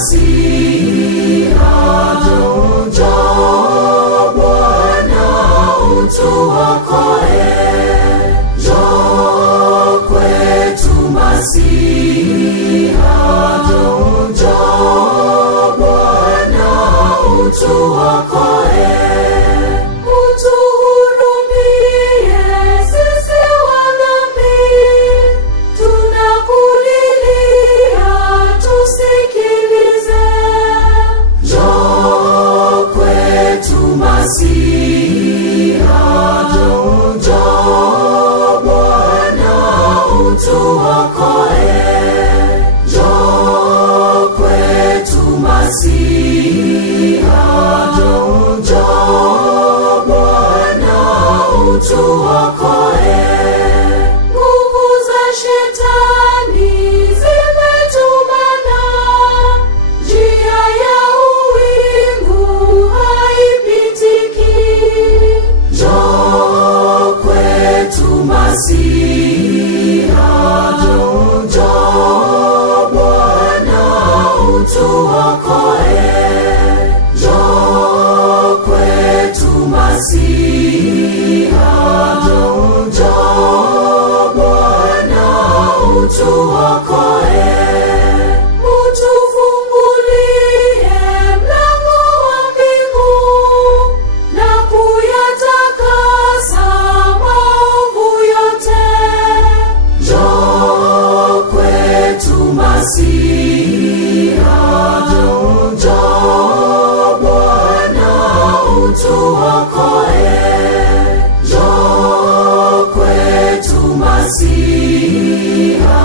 Masiha, njoo Bwana utuokoe. Njoo kwetu Masiha, njoo Bwana utuokoe. Utuhurumie sisi wadhambi, tunakulilia tusikilize. Njoo kwetu Masiha, njoo Bwana utuokoe. Njoo kwetu Masiha, njoo Bwana utuokoe. Nguvu za Shetani zimetubana, njia ya uwingu haipitiki. Njoo kwetu Masiha, njoo Bwana utuokoe. Njoo kwetu Masiha, njoo Bwana utuokoe. Utufungulie mlango wa mbingu na kuyatakasa maovu yote. Njoo kwetu Masiha, njoo Bwana utuokoe. Njoo kwetu Masiha,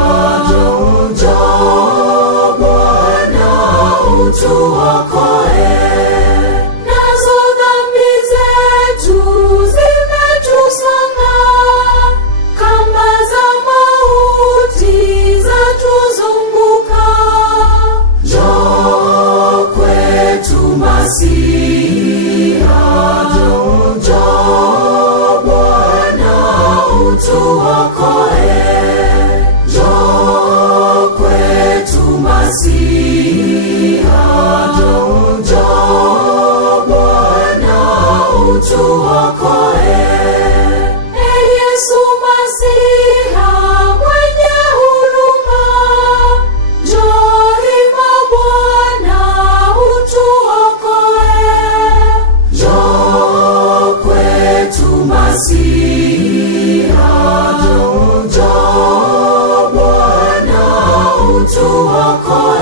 njoo Bwana utuokoe. Nazo dhambi zetu zimetusonga, kamba za mauti zatuzunguka. Njoo kwetu Masiha, njoo Bwana utuokoe. Njoo kwetu Masiha, njoo Bwana utuokoe. Yesu Masiha mwenye huruma, njoo hima Bwana utuokoe. Njoo kwetu Masiha, njoo Bwana utuokoe.